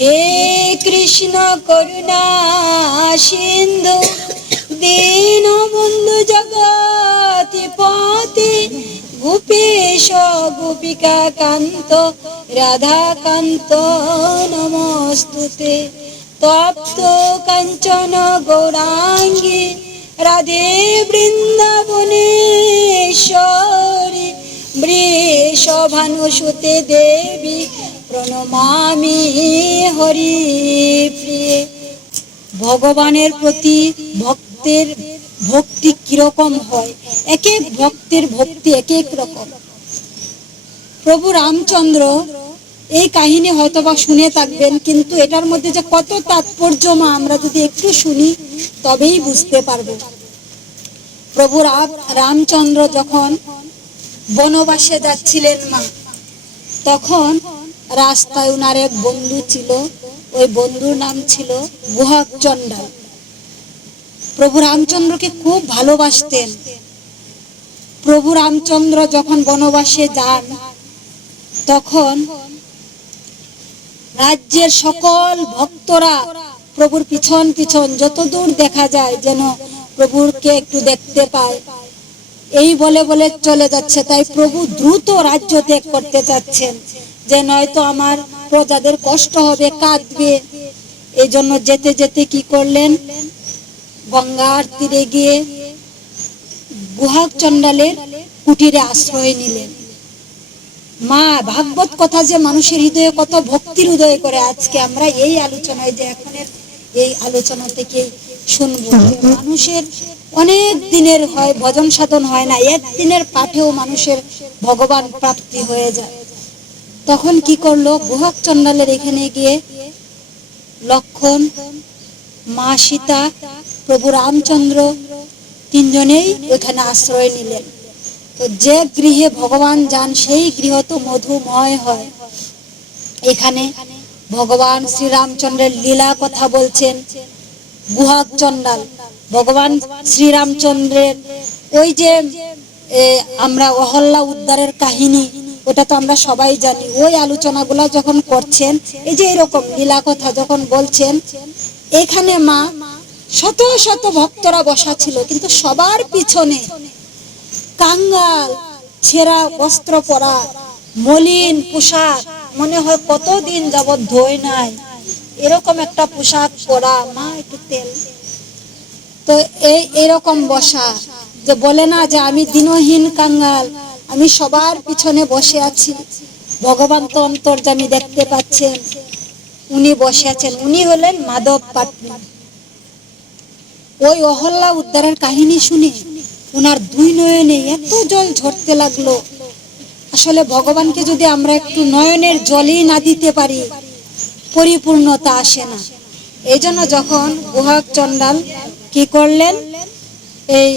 হে কৃষ্ণ করুণা সিন্ধু, দীন বন্ধু জগতি পতি গোপেশ গোপিকা কান্ত, রাধা কান্ত নমস্তুতে। তপ্ত কাঞ্চন গৌরাঙ্গী রাধে বৃন্দাবনেশ্বরী, বৃষভানুসুতে দেবী প্রণমামি হরি প্রিয়ে। ভগবানের প্রতি ভক্তের ভক্তি কীরকম হয়? এক এক ভক্তের ভক্তি এক এক রকম। প্রভু রামচন্দ্র, এই কাহিনী হয়তো বা শুনে থাকবেন, কিন্তু এটার মধ্যে যে কত তাৎপর্য মা আমরা যদি একটু শুনি, তবেই বুঝতে পারব। প্রভু রামচন্দ্র যখন বনবাসে যাচ্ছিলেন মা, তখন রাস্তায় উনার এক বন্ধু ছিল। ওই বন্ধুর নাম ছিল গুহক চন্ডাল প্রভু রামচন্দ্রকে খুব ভালোবাসতেন। প্রভু রামচন্দ্র যখন বনবাসে যান, তখন রাজ্যের সকল ভক্তরা প্রভুর পিছন পিছন যত দূর দেখা যায় যেন প্রভুরকে একটু দেখতে পায়। এই বলে বলে চলে যাচ্ছে। তাই প্রভু দ্রুত রাজ্য ত্যাগ করতে চাচ্ছেন। যে নয়তো আমার প্রজাদের কষ্ট হবে, কাঁদবে। এই জন্য যেতে যেতে কি করলেন? গঙ্গার তীরে গিয়ে গুহাক চণ্ডালের কুটিরে আশ্রয় নিলেন। মা, ভাগবত কথা যে মানুষের হৃদয়ে কত ভক্তির হৃদয় করে, আজকে আমরা এই আলোচনায় যে এখনের এই আলোচনা থেকে শুনব? মানুষের অনেক দিনের হয়, ভজন সাধন হয় না, একদিনের পাঠেও মানুষের ভগবান প্রাপ্তি হয়ে যায়। তখন কি করল? গুহক চণ্ডালের এখানে গিয়ে লক্ষণ, মা সীতা, প্রভু রামচন্দ্র তিনজনেই ওখানে আশ্রয় নিলেন। তো যে গৃহে ভগবান যান, সেই গৃহ তো মধুময় হয়। এখানে ভগবান শ্রীরামচন্দ্রের লীলা কথা বলছেন। গুহাক চণ্ডাল ভগবান শ্রীরামচন্দ্রের ওই যে আমরা অহল্লা উদ্ধারের কাহিনী ওটা তো আমরা সবাই জানি। ওই আলোচনাগুলা যখন করছেন, এই যে এরকম লীলা কথা যখন বলছেন, এখানে মা শত শত ভক্তরা বসা ছিল, কিন্তু সবার পিছনে কাঙ্গাল, ছেঁড়া বস্ত্র পরা, মলিন পোশাক, মনে হয় কতদিন যাবৎ ধোয় নাই, এরকম একটা পোশাক পরা মা, একটু তেল। তো এই এরকম বসা, যে বলে না যে আমি দিনহীন কাঙ্গাল আমি সবার পিছনে বসে আছি। ভগবান তো অন্তর্জামী দেখতে পাচ্ছেন। উনি বসে আছেন। উনি হলেন মাধব পাটনি। ওই অহল্লা উদ্ধারের কাহিনী শুনে ওনার দুই নয়নে এত জল ঝরতে লাগল। আসলে ভগবানকে যদি আমরা একটু নয়নের জলই না দিতে পারি, পরিপূর্ণতা আসে না। এই জন্য যখন গুহাক চন্ডাল কি করলেন? এই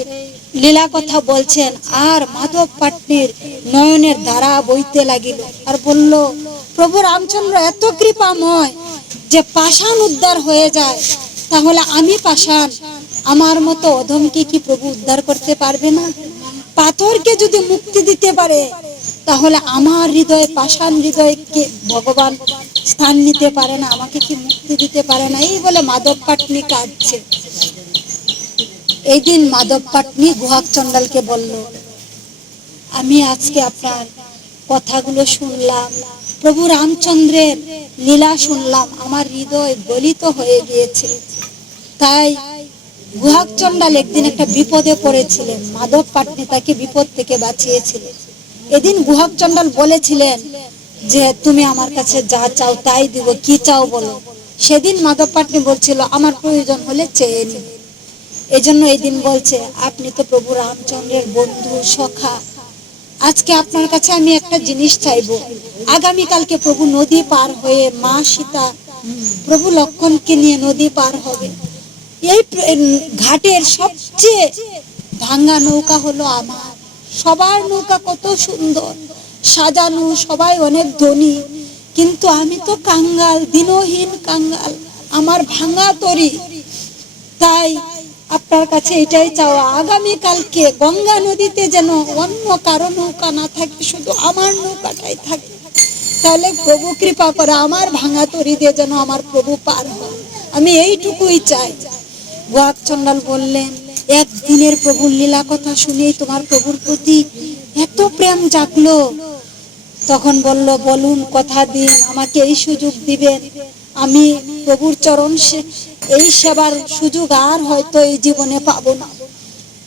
লীলা কথা বলছেন, আর মাধব পাটনির নয়নের ধারা বইতে লাগিল। আর বলল, প্রভু রামচন্দ্র, এত কৃপাময় যে পাষাণ উদ্ধার হয়ে যায়, তাহলে আমি পাষাণ, আমার মতো অধমকে কি প্রভু উদ্ধার করতে পারবে না? পাথরকে যদি মুক্তি দিতে পারে, তাহলে আমার হৃদয়ে, পাষাণ হৃদয়কে ভগবান স্থান নিতে পারে না? আমাকে কি মুক্তি দিতে পারে না? এই বলে মাধব পাটনি কাঁদছে। এই দিন মাধব পাটনি গুহাক চণ্ডালকে বলল, আমি আজকে আপনার কথাগুলো শুনলাম। প্রভু রামচন্দ্রের লীলা শুনলাম। আমার হৃদয় গলিত হয়ে গিয়েছে। তাই গুহাক চণ্ডাল একদিন একটা বিপদে পড়েছিলেন। মাধব পাটনি তাকে বিপদ থেকে বাঁচিয়েছিলেন। এদিন গুহাক চণ্ডাল বলেছিলেন যে, তুমি আমার কাছে যা চাও তাই দিব। কি চাও বলো? সেদিন মাধব পাটনি বলছিল, আমার প্রয়োজন হলে চেয়ে নিন এই জন্য এই দিন বলছে, আপনি তো প্রভু রামচন্দ্রের বন্ধু, সখা। আজকে আপনার কাছে আমি একটা জিনিস চাইব। আগামীকালকে প্রভু নদী পার হয়ে মা সীতা, প্রভু লক্ষণকে নিয়ে নদী পার হবে। এই এই ঘাটের সবচেয়ে ভাঙ্গা নৌকা হলো আমার। সবার নৌকা কত সুন্দর, সাজানো, সবাই অনেক ধনী। কিন্তু আমি তো কাঙ্গাল, দিনহীন কাঙ্গাল, আমার ভাঙা তরি। তাই আপনার কাছে এটাই চাওয়া। আগামী কালকে গঙ্গা নদীতে যেন অন্য কারও নৌকা না থাকে, শুধু আমার নৌকাটাই থাকে। তাহলে প্রভু কৃপা করে আমার ভাঙা তরি দিয়ে যেন আমার প্রভু পার হয়। আমি এইটুকুই চাই। গোয়াক চন্ডাল বললেন, একদিনের প্রভুর লীলা কথা শুনেই তোমার প্রভুর প্রতি এত প্রেম জাগলো। তখন বলল, বলুন, কথা দিন, আমাকে এই সুযোগ দিবেন। আমি প্রভুর চরণ এই সেবার সুযোগ আর হয়তো এই জীবনে পাব না।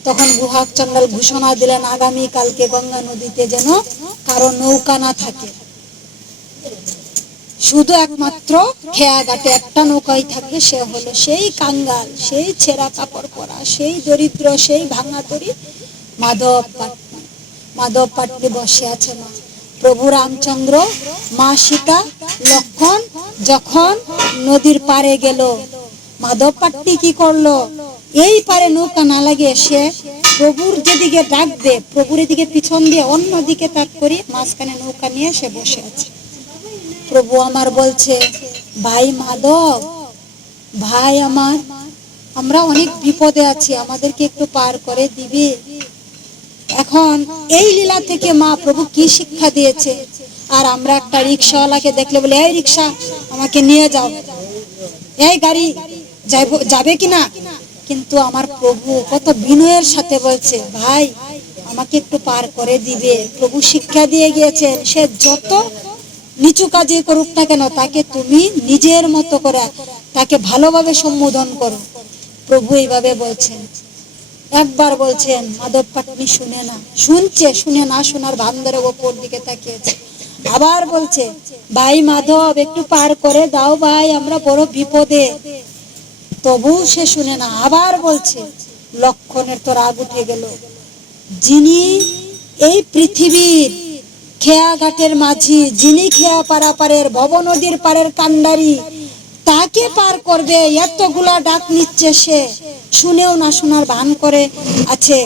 তখন গুহাক চন্ডাল ঘোষণা দিলেন, আগামী কালকে গঙ্গা নদীতে যেন কারও নৌকা না থাকে। শুধু একমাত্র খেয়া ঘাটে একটা নৌকাই থাকে, সে হলো সেই কাঙ্গাল, সেই ছেঁড়া কাপড় পরা, সেই দরিদ্র, সেই ভাঙা তরি মাধব পাটনি মাধব পাটনি বসে আছে মা। প্রভু রামচন্দ্র, মা সীতা, লক্ষণ যখন নদীর পারে গেল, মাধব পাটনি কি করল? এই পারে নৌকা না লাগে সে প্রভুর যেদিকে ডাকবে, প্রভুর দিকে পিছন দিয়ে অন্য দিকে তাক করে মাঝখানে নৌকা নিয়ে সে বসে আছে। প্রভু আমার বলছে, ভাই মাধব, ভাই আমার, আমরা অনেক বিপদে আছি, আমাদেরকে একটু পার করে দিবে। এখন এই লীলা থেকে মা প্রভু কি শিক্ষা দিয়েছে? আর আমরা একটা রিক্সাওয়ালাকে দেখলে বলে, এই রিক্সা, আমাকে নিয়ে যাও। এই গাড়ি যাবে কিনা কিন্তু আমার প্রভু কত বিনয়ের সাথে বলছে, ভাই, আমাকে একটু পার করে দিবে। প্রভু শিক্ষা দিয়ে গিয়েছেন, সে যত নিচু কাজে করুক না কেন, তাকে তুমি নিজের মতো করে, তাকে ভালোভাবে সম্বোধন করো। প্রভু এইভাবে বলছেন। একবার বলছেন, মাধব পাটনি শুনে না, শুনছে, শুনে না শোনার ধরে ওপর দিকে তাকিয়েছে। আবার বলছে, ভাই মাধব, একটু পার করে দাও ভাই, আমরা বড় বিপদে। তবু সে শুনে না, আবার বলছে, লক্ষণের তো রাগ উঠে গেল। যিনি এই পৃথিবীর খেয়া ঘাটের মাঝি, যিনি খেয়া পারাপারের ভব নদীর পারের কান্ডারি তাকে পার করবে, এতগুলা ডাক নিচ্ছে সে। শুনেও না শোনার ভান করে, আছে,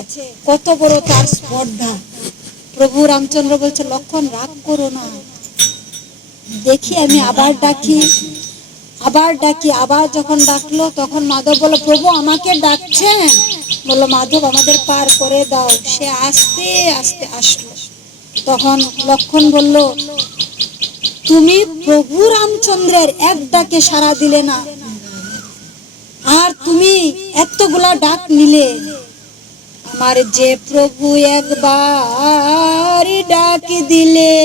কত বড় তার স্পর্ধা। প্রভু রামচন্দ্র বলছে, লক্ষণ, রাগ করো না। দেখি আমি আবার ডাকি আবার ডাকি, আবার যখন ডাকলো, তখন মাধব বলল, প্রভু আমাকে ডাকছেন? বলল, মাধব আমাদের পার করে দাও। সে আস্তে আস্তে আসলো। তখন লক্ষণ বলল, তুমি প্রভু রামচন্দ্রের এক ডাকে সাড়া দিলে না, আর তুমি এতগুলা ডাক নিলে আমার যে প্রভু একবার ডাক দিলে,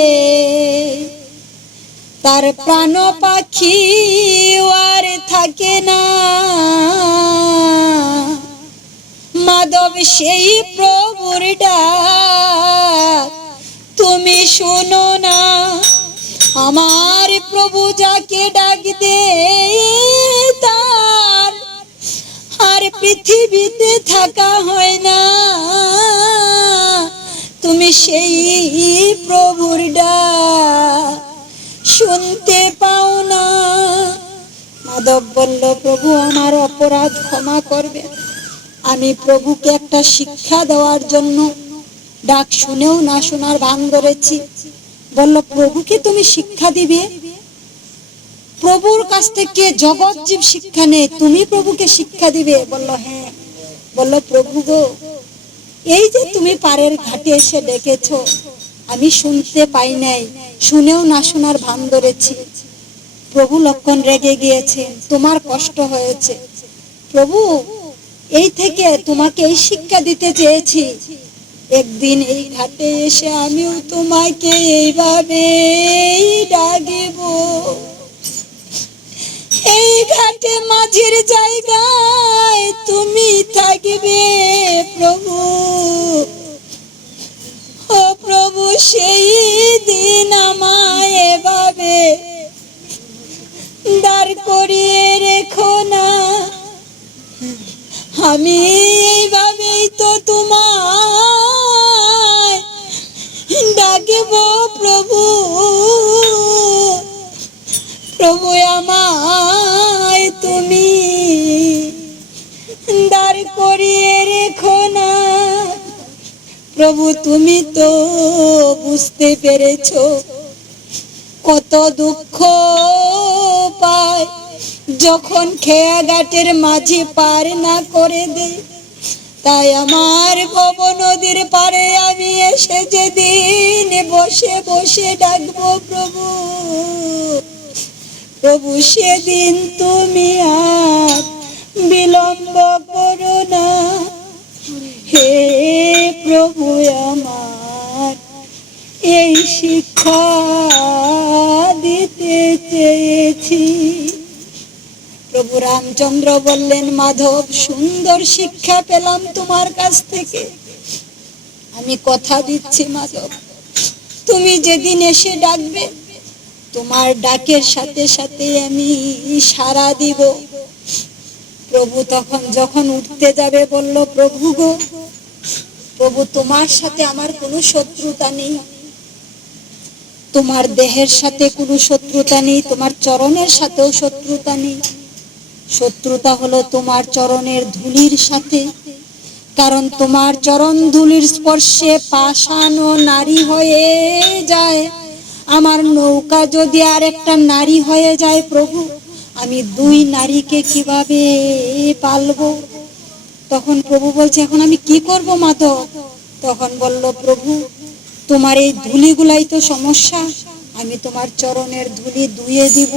তার প্রাণ পাখি আর থাকে না। মাধব সেই প্রভুর তুমি শোনো না। আমার প্রভু যাকে ডাক দে তার আর পৃথিবীতে থাকা হয় না। তুমি সেই প্রভুর ডাক শুনতে পাও না। মাধব বলল, প্রভু, আমার অপরাধ ক্ষমা করবে আমি প্রভুকে একটা শিক্ষা দেওয়ার জন্য ডাক শুনেও না শোনার ভান ধরেছি বলল, প্রভুকে তুমি শিক্ষা দিবে? প্রভুর কাছ থেকে জগৎ জীব শিক্ষা নেই তুমি প্রভুকে শিক্ষা দিবে। বলল হ্যাঁ। বলল, প্রভু গো, এই যে তুমি পারের ঘাটে এসে ডেকেছো, আমি শুনতে পাই নাই, শুনেও না শোনার ভান ধরেছি। প্রভু লক্ষণ রেগে গিয়েছে, তোমার কষ্ট হয়েছে। প্রভু, এই থেকে তোমাকে এই শিক্ষা দিতে চেয়েছি। একদিন এই ঘাটে এসে আমিও তোমাকে এইভাবে ডাকিব। এই ঘাটে মাঝির জায়গায় তুমি থাকবে প্রভু। ও প্রভু, সেই দিন আমায় এভাবে দাঁড় করিয়ে রেখো না। আমি প্রভু আমায় তুমি দাঁড় করিয়ে রেখো না। প্রভু তুমি তো বুঝতে পেরেছ কত দুঃখ পায়। যখন খেয়া ঘাটের মাঝে পার না করে দেয়, তাই আমার ভব নদীর পারে আমি এসে যেদিন বসে বসে ডাকবো প্রভু। প্রভু সেদিন তুমি আর বিলম্ব করো না। হে প্রভু আমার, এই শিক্ষা দিতে চেয়েছি। প্রভু রামচন্দ্র বললেন, মাধব, সুন্দর শিক্ষা পেলাম তোমার কাছ থেকে। আমি কথা দিচ্ছি, মাধব। তুমি যেদিন এসে ডাকবে তোমার ডাকের সাথে সাথে আমি সাড়া দিব। প্রভু তখন যখন উঠতে যাবে বলল, প্রভু গো, প্রভু তোমার সাথে আমার কোনো শত্রুতা নেই। তোমার দেহের সাথে কোনো শত্রুতা নেই, তোমার চরণের সাথেও শত্রুতা নেই। শত্রুতা হলো তোমার চরণের ধুলির সাথে, কারণ তোমার চরণ ধুলির স্পর্শে পাষাণ নারী হয়ে যায়। আমার নৌকা যদি আর একটা নারী হয়ে যায় প্রভু, আমি দুই নারীকে কীভাবে পালবো? তখন প্রভু বলছে, এখন আমি কি করব মাধব? তখন বলল, প্রভু, তোমার এই ধুলিগুলাই তো সমস্যা। আমি তোমার চরণের ধুলি ধুয়ে দিব।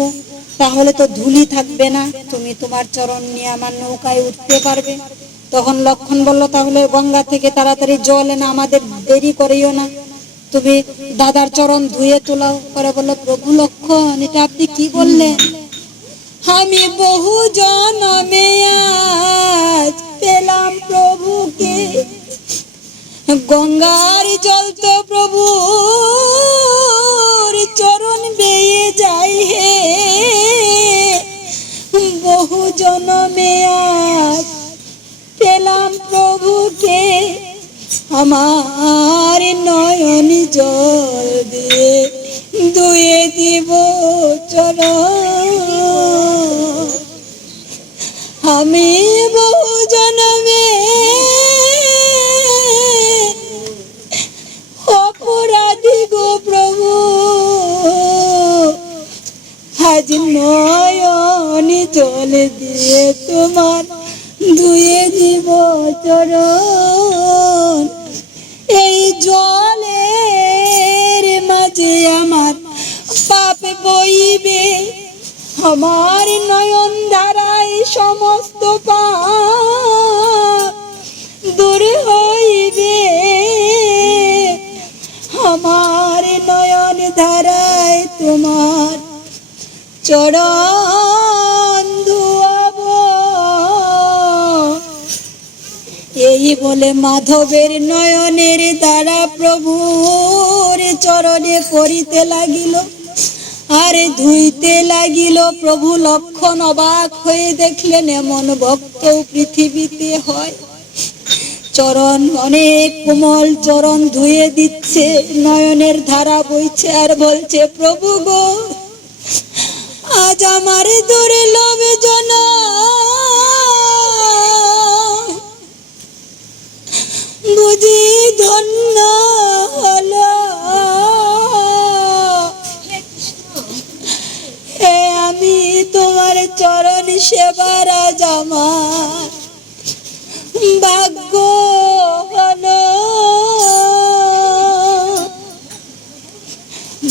তাহলে তো ধুলি থাকবে না। তুমি তোমার চরণ নিয়ে আমার নৌকায় উঠতে পারবে। তখন লক্ষণ বলল, তাহলে গঙ্গা থেকে তাড়াতাড়ি জল এনে আমাদের দেরি করিও না। তুমি দাদার চরণ ধুয়ে তোলাও। পরে বলল, প্রভু লক্ষণ, এটা আপনি কি বললেন? আমি বহু জনমে আজ পেলাম প্রভুকে। গঙ্গার জল তো প্রভু চরণ বেয়ে যাই হে। বহু জনমে আজ পেলাম প্রভুকে। আমার নয়ন জল দিয়ে দুয়ে দিব চরণ। আমি বহু জনমে অপরাধী গো প্রভু। আজ নয়ন জল দিয়ে তোমার দুয়ে দিব চরণ। আমার নয়ন ধারায় সমস্ত পাপ দূর হইবে। আমার নয়ন ধারায় তোমার চরণ ধুয়াব। এই বলে মাধবের নয়নের দ্বারা প্রভুর চরণে করিতে লাগিল। আরে ধুইতে লাগিল প্রভু লক্ষণ অবাক হয়ে দেখলেন এমন ভক্ত পৃথিবীতে হয়। চরণ অনেক কোমল চরণ ধুয়ে দিচ্ছে, নয়নের ধারা বইছে আর বলছে, প্রভু গো, আজ আমার দূরে লবে জন। বুঝি ধন্য হলো হে আমি তোমার চরণ সেবার আজ ভাগ্য হলো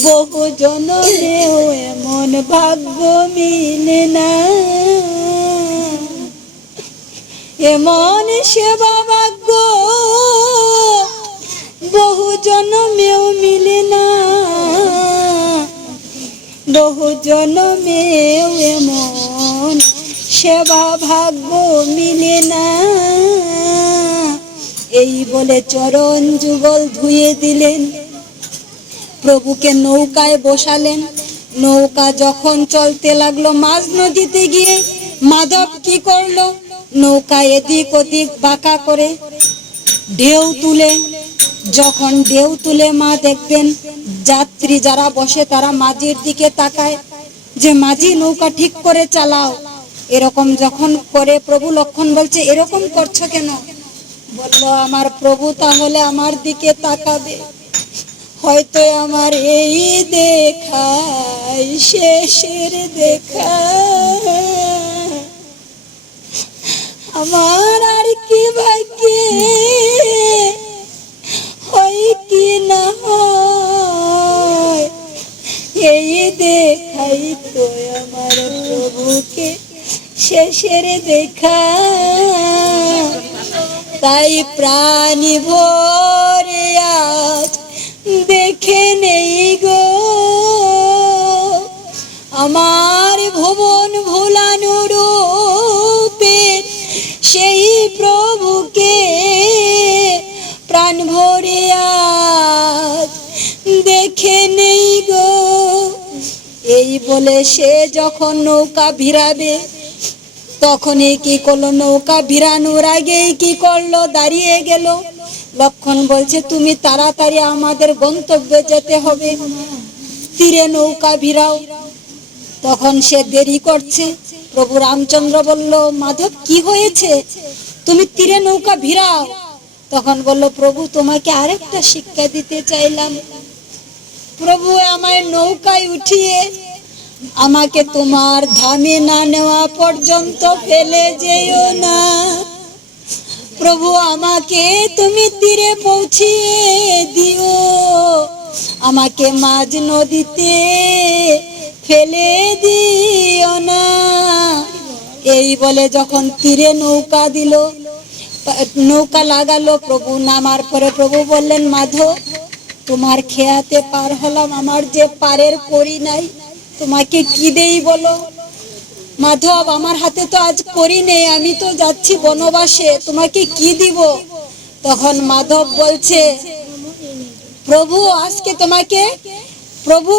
বহু জনমেও এমন ভাগ্য মিলে না। এমন সেবা ভাগ্য বহু জনমেও মিলে না। বহু জনমেও এমন সেবা ভাগ্য মিলে না। এই বলে চরণ যুগল ধুয়ে দিলেন। প্রভুকে নৌকায় বসালেন। নৌকা যখন চলতে লাগল মাঝ নদীতে গিয়ে মাধব কি করল? নৌকা এদিক ওদিক বাঁকা করে ঢেউ তুলে যখন ঢেউ তুলে মা দেখবেন, যাত্রী যারা বসে তারা মাঝির দিকে তাকায়, যে মাঝি নৌকা ঠিক করে চালাও। এরকম যখন করে প্রভু লক্ষণ বলছে, এরকম করছ কেন? বলল, আমার প্রভু তাহলে আমার দিকে তাকাবে। হয়তো আমার এই দেখাই শেষের দেখা। আমার আর কি ভাগ্যে? হয় কি না এই দেখাই তো আমার প্রভুকে, শেষের দেখা। তাই প্রাণী ভরে আজ দেখে নেই গো। আমার বলে সে যখন নৌকা ভিড়াবে, তখনই কি করল? নৌকা ভিড়ানোর আগেই কি করল? দাঁড়িয়ে গেল। লক্ষণ বলছে, তুমি তাড়াতাড়ি আমাদের গন্তব্যে যেতে হবে। তীরে নৌকা ভিড়াও। তখন সে দেরি করছে। প্রভু রামচন্দ্র বলল, মাধব, কি হয়েছে? তুমি তীরে নৌকা ভিড়াও। তখন বলল, প্রভু, তোমাকে আরেকটা শিক্ষা দিতে চাইলাম। প্রভু আমায় নৌকায় উঠিয়ে আমাকে তোমার ধামে না নেওয়া পর্যন্ত ফেলে যেও না। প্রভু, আমাকে তুমি তীরে পৌঁছিয়ে দিও। আমাকে মাঝ নদীতে ফেলে দিও না। এই বলে যখন তীরে নৌকা দিল, নৌকা লাগালো প্রভু, নামার পরে প্রভু বললেন, মাধব, তোমার খেয়াতে পার হলাম। আমার যে পারের করি নাই তোমাকে কি দেই বলো? মাধব, আমার হাতে তো আজ করি নেই, আমি তো যাচ্ছি বনবাসে, তোমাকে কি দিব? তখন মাধব বলছে, প্রভু, আজকে তোমাকে, প্রভু,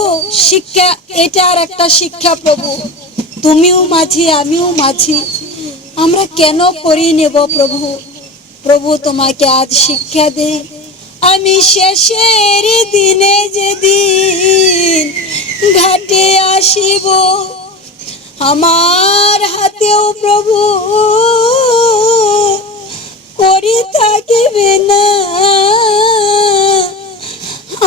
শিক্ষা, এটা আর একটা শিক্ষা প্রভু, তুমিও মাঝি, আমিও মাঝি, আমরা কেন করি নেব প্রভু? প্রভু তোমাকে আজ শিক্ষা দেই। আমি শেষের দিনে যেদিন ঘাটে আসিব, আমার হাতেও প্রভু করি থাকিবে না।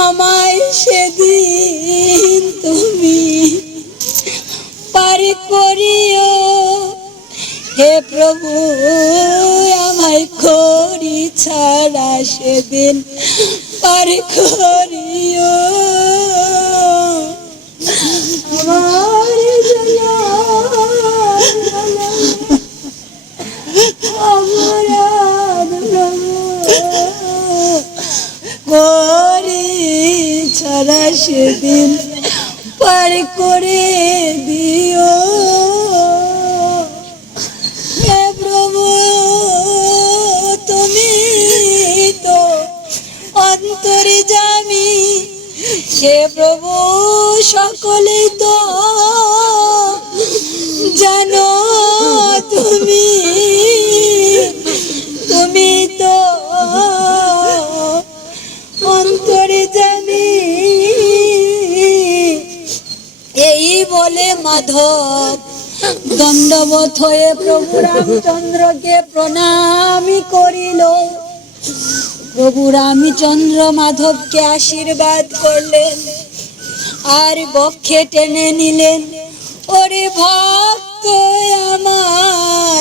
আমায় সেদিন তুমি পারি করিও। হে প্রভু, আমায় করি ছাড়া সেদিন পার করিও আমার করি ছাড়া সেদিন পার করে হে প্রভু সকলে তো জানো তুমি তুমি তো অন্তরে জানি। এই বলে মাধব দণ্ডবত হয়ে প্রভু রামচন্দ্রকে প্রণামী করিল। প্রভু রামচন্দ্র মাধবকে আশীর্বাদ করলেন। আর বক্ষে টেনে নিলেন। ওরে ভক্ত আমার।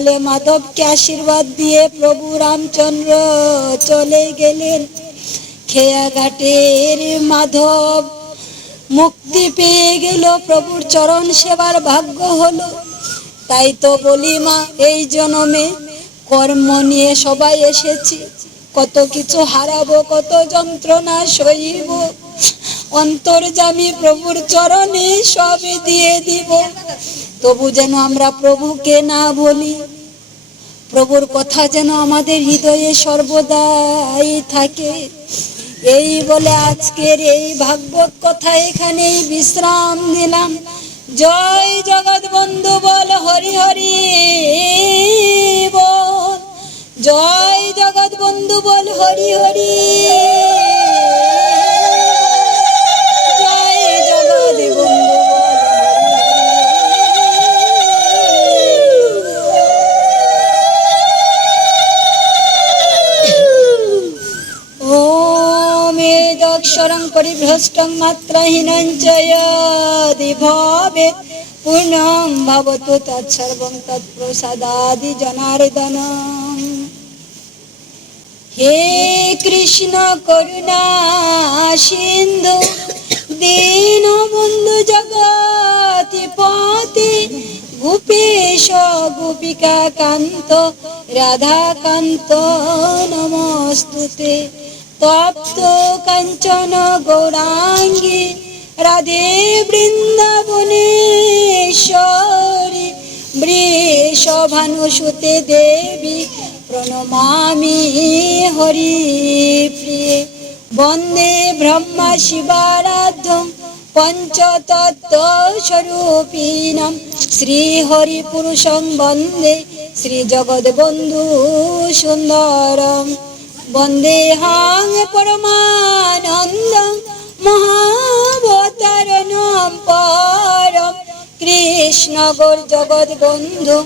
বলে মাধবকে আশীর্বাদ দিয়ে প্রভু রামচন্দ্র চলে গেলেন। খেয়াঘাটের মাধব মুক্তি পেয়ে গেল, প্রভুর চরণ সেবার ভাগ্য হলো। তাই তো বলি মা, এই জনমে কর্ম নিয়ে সবাই এসেছি। কত কিছু হারাবো, কত যন্ত্রণা সইব। অন্তর্জামী প্রভুর চরণে সব দিয়ে দিব। তবু যেন আমরা প্রভুকে না বলি প্রভুর কথা যেন আমাদের হৃদয়ে সর্বদাই থাকে। এই বলে আজকের এই ভাগবত কথা এখানেই বিশ্রাম দিলাম জয় জগৎ বন্ধু বল, হরি হরি বল। জয় জগৎ বন্ধু বল, হরি হরি অক্ষরং পরিভ্রষ্টং মাত্রাহীনং চ যদি ভবেৎ পূর্ণং ভবতু তৎসর্বং তৎপ্রসাদাদি জনার্দনম হে কৃষ্ণ করুণা সিন্ধু দীন বন্ধু জগতি পতি, গোপেশ গোপিকা কান্ত রাধা কান্ত নমস্তুতে। তপ্ত কাঞ্চন গৌরাঙ্গী, রাধে বৃন্দাবনেশ্বরী, বৃষভানুসুতে দেবী, প্রণমামি হরি প্রিয়ে। বন্দে ব্রহ্মা শিবারাধ্যম পঞ্চতত্ত্ব স্বরূপিণম শ্রীহরি পুরুষং বন্দে শ্রী জগদ্বন্ধু সুন্দরম। বন্দেহাং পরমানন্দম মহাবতারণম পরম কৃষ্ণ গৌর জগদ্বন্ধু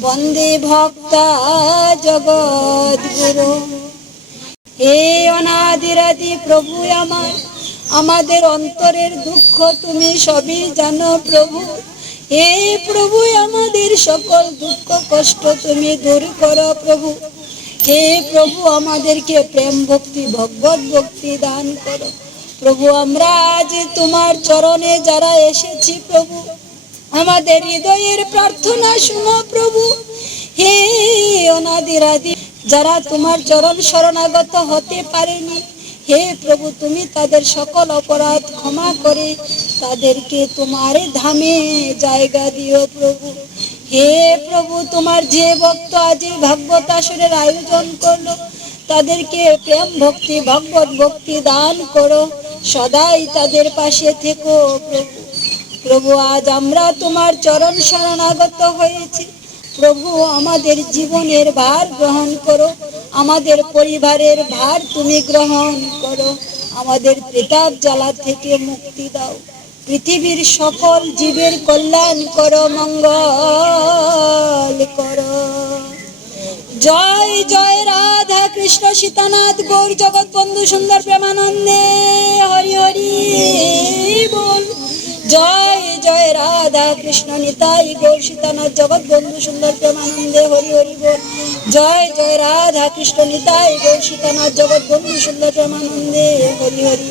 বন্দে ভক্তা জগদ্গুরু হে অনাদিরাদি প্রভু আমার, আমাদের অন্তরের দুঃখ তুমি সবই জানো প্রভু। হে প্রভু আমাদের সকল দুঃখ কষ্ট তুমি দূর করো প্রভু। হে প্রভু, আমাদেরকে প্রেম ভক্তি, ভগবত ভক্তি দান করো। প্রভু, আমরা আজ তোমার চরণে যারা এসেছি প্রভু, আমাদের হৃদয়ের প্রার্থনা শুনো প্রভু। হে অনাদিরাদি, যারা তোমার চরণ শরণাগত হতে পারেনি, হে প্রভু, তুমি তাদের সকল অপরাধ ক্ষমা করে তাদেরকে তোমার ধামে জায়গা দিও প্রভু। হে প্রভু, তোমার যে ভক্ত আজ এই ভাগবত আসরের আয়োজন করল, তাদেরকে প্রেম ভক্তি, ভগবত ভক্তি দান করো। সদাই তাদের পাশে থেকো প্রভু। প্রভু, আজ আমরা তোমার চরণ শরণাগত হয়েছি। প্রভু, আমাদের জীবনের ভার গ্রহণ করো। আমাদের পরিবারের ভার তুমি গ্রহণ করো। আমাদের প্রেতাব জ্বালা থেকে মুক্তি দাও। পৃথিবীর সকল জীবের কল্যাণ করো, মঙ্গল করো। জয় জয় রাধা কৃষ্ণ সীতানাথ গৌর জগৎ বন্ধু সুন্দর প্রেমানন্দে, হরি হরি বল। জয় জয় রাধা কৃষ্ণ নিতাই গৌর সীতানাথ জগৎ বন্ধু সুন্দর প্রেমানন্দে, হরি হরি বল। জয় জয় রাধা কৃষ্ণ নিতাই গৌর সীতানাথ জগৎ বন্ধু সুন্দর প্রেমানন্দে, হরি হরি